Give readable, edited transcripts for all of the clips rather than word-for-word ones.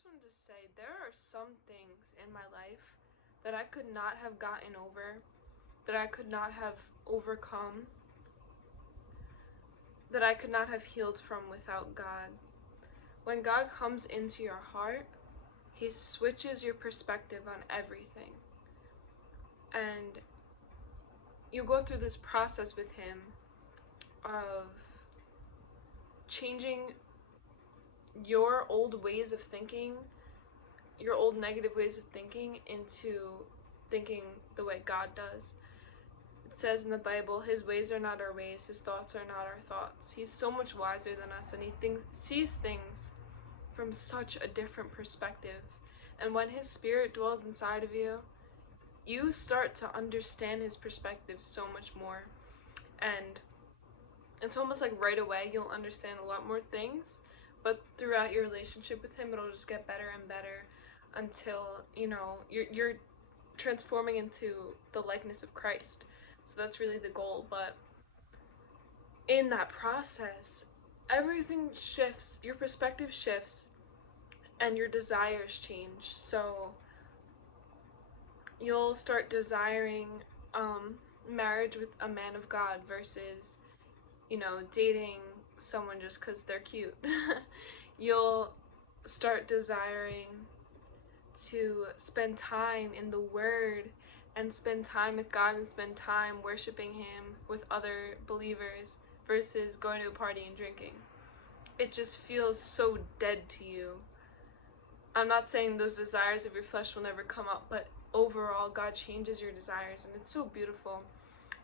just wanted to say there are some things in my life that I could not have gotten over, that I could not have overcome, that I could not have healed from without God. When God comes into your heart, He switches your perspective on everything. And you go through this process with Him of changing your old ways of thinking, your old negative ways of thinking, into thinking the way God does. It says in the Bible, His ways are not our ways, His thoughts are not our thoughts. He's so much wiser than us, and He sees things from such a different perspective. And when His Spirit dwells inside of you, you start to understand His perspective so much more. And it's almost like right away you'll understand a lot more things, but throughout your relationship with Him, it'll just get better and better until, you're transforming into the likeness of Christ. So that's really the goal. But in that process, everything shifts, your perspective shifts, and your desires change. So you'll start desiring marriage with a man of God versus, dating someone just because they're cute. You'll start desiring to spend time in the Word and spend time with God and spend time worshiping Him with other believers versus going to a party and drinking. It just feels so dead to you. I'm not saying those desires of your flesh will never come up, but overall, God changes your desires, and it's so beautiful.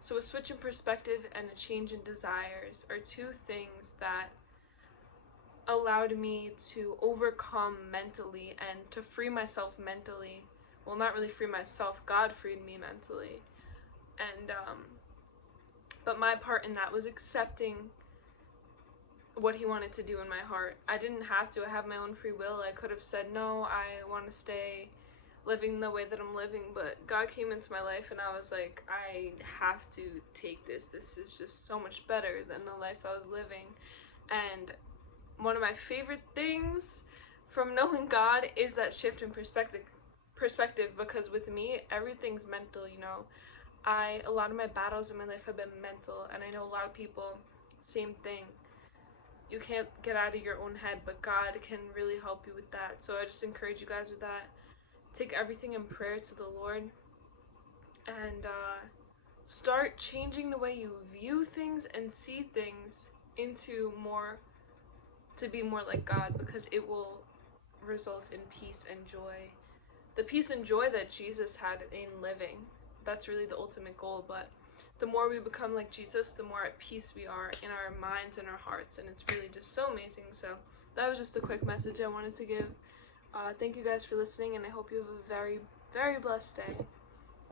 So a switch in perspective and a change in desires are two things that allowed me to overcome mentally and to free myself mentally. Well, not really free myself, God freed me mentally. And but my part in that was accepting what He wanted to do in my heart. I didn't have to. I have my own free will. I could have said, no, I want to stay living the way that I'm living, but God came into my life and I was like, I have to take this. This is just so much better than the life I was living. And one of my favorite things from knowing God is that shift in perspective, because with me, everything's mental, a lot of my battles in my life have been mental, and I know a lot of people, same thing. You can't get out of your own head, but God can really help you with that. So I just encourage you guys with that. Take everything in prayer to the Lord and start changing the way you view things and see things to be more like God, because it will result in peace and joy. The peace and joy that Jesus had in living. That's really the ultimate goal. But the more we become like Jesus, the more at peace we are in our minds and our hearts. And it's really just so amazing. So that was just a quick message I wanted to give. Thank you guys for listening, and I hope you have a very, very blessed day.